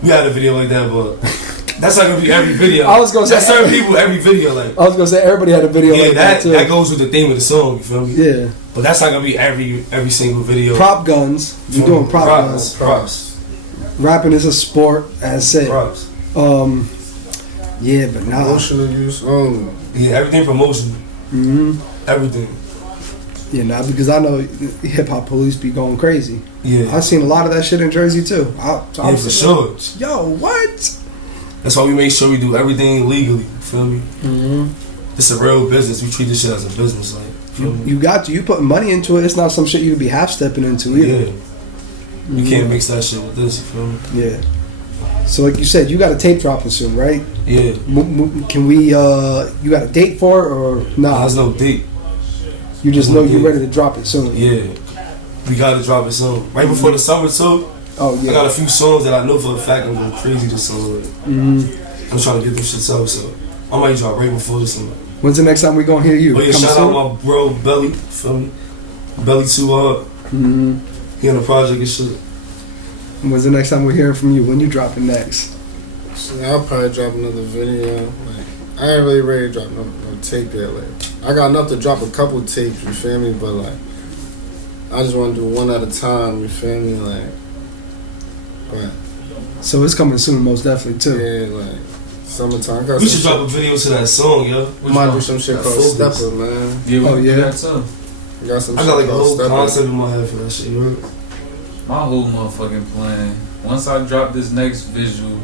We had a video like that, but that's not gonna be every video. I was gonna say that's certain people every video. Like I was gonna say, everybody had a video like that too. That goes with the theme of the song. You feel me? Yeah. But that's not gonna be every single video. Prop guns. You're doing prop guns. Props. Rapping is a sport, as said. Props. Yeah, but now promotional use. Yeah, everything promotion. Everything. Yeah, nah, because I know hip hop police be going crazy. Yeah, I've seen a lot of that shit in Jersey too. Yeah, for sure. Yo, what? That's why we make sure we do everything legally. Feel me? It's a real business. We treat this shit as a business. Like, you putting money into it. It's not some shit you could be half stepping into either. Yeah, you can't mix that shit with this. You feel me? Yeah. So like you said, you got a tape dropping soon, right? Yeah. Can we? You got a date for it or nah? There's no date. You just know you're ready to drop it soon. Yeah. We gotta drop it soon. Right before the summer too. Oh yeah. I got a few songs that I know for a fact I'm going crazy this summer. I'm trying to get them shits out, so I might drop right before the summer. When's the next time we gonna hear you? Oh yeah, shout out my bro Belly, feel me? Belly too hard. He on the project and shit. When's the next time we're hearing from you? When you dropping next? So I'll probably drop another video. Like I ain't really ready to drop no tape yet. Like I got enough to drop a couple tapes, you feel me? But like I just want to do one at a time, you feel me? Like, but so it's coming soon, most definitely too. Yeah, like summertime. We should drop a video to that song, yo. Might do some shit called Stepper, man. Yeah, oh yeah. That too. I got like a whole concept in my head for that shit, right? My whole motherfucking plan. Once I drop this next visual,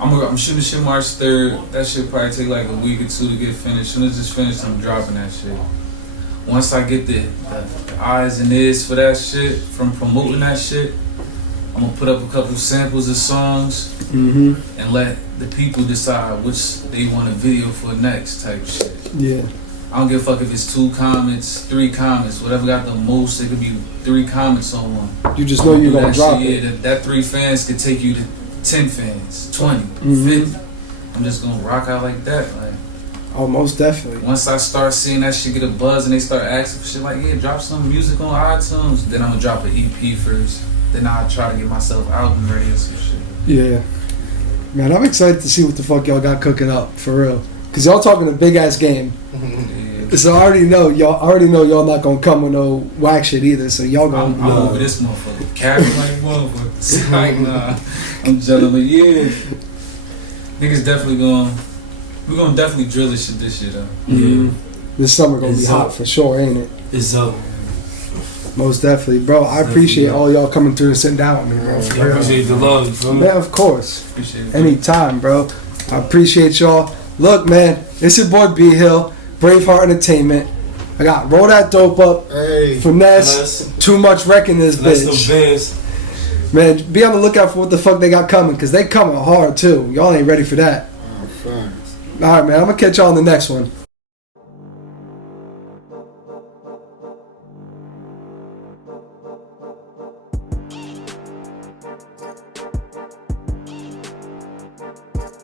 I'm shooting shit March 3rd. That shit probably take like a week or two to get finished. Soon as it's finished, I'm dropping that shit. once I get the eyes and ears for that shit, from promoting that shit, I'm gonna put up a couple samples of songs and let the people decide which they want a video for next type shit. Yeah. I don't give a fuck if it's 2 comments, 3 comments, whatever got the most. It could be 3 comments on one. You just know you're gonna drop shit, it. Yeah, that 3 fans could take you to 10 fans, 20, 50. I'm just gonna rock out like that. Like, oh, most definitely. once I start seeing that shit get a buzz and they start asking for shit like, yeah, drop some music on iTunes, then I'm gonna drop an EP first. Then I'll try to get myself album ready or some shit. Yeah. Man, I'm excited to see what the fuck y'all got cooking up, for real. Cause y'all talking a big ass game. Yeah. So I already know y'all not gonna come with no whack shit either. So y'all gonna I'm over this motherfucker. Capping like motherfucker. Like, nah. I'm jealous, but yeah. Niggas definitely we're gonna definitely drill this year though. Yeah. This summer gonna be It's hot up. for sure, ain't it? It's up. Most definitely, bro. I appreciate all y'all coming through and sitting down with me, bro. For I real. appreciate the love. You feel me? Yeah, of course. Appreciate it. Anytime, bro. I appreciate y'all. Look, man, it's your boy B Hill, Braveheart Entertainment. I got RollDat, DopeUp, Hey. Finesse, TooMuchReck in this That's the bitch. bands. Man, be on the lookout for what the fuck they got coming, cause they coming hard too. Y'all ain't ready for that. Oh, thanks. All right, man. I'm gonna catch y'all on the next one.